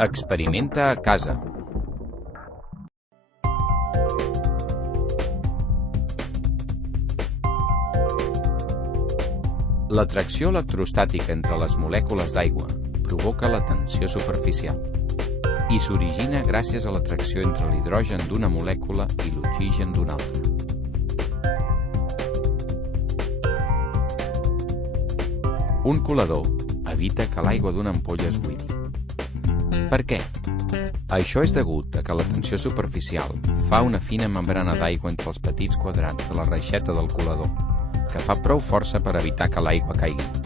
Experimenta a casa. L'atracció electrostàtica entre les molècules d'aigua provoca la tensió superficial i s'origina gràcies a l'atracció entre l'hidrogen d'una molècula i l'oxigen d'una altra. Un colador evita que l'aigua d'una ampolla es buidi. Per què? Això és degut a que la tensió superficial fa una fina membrana d'aigua entre els petits quadrats de la reixeta del colador, que fa prou força per evitar que l'aigua caigui.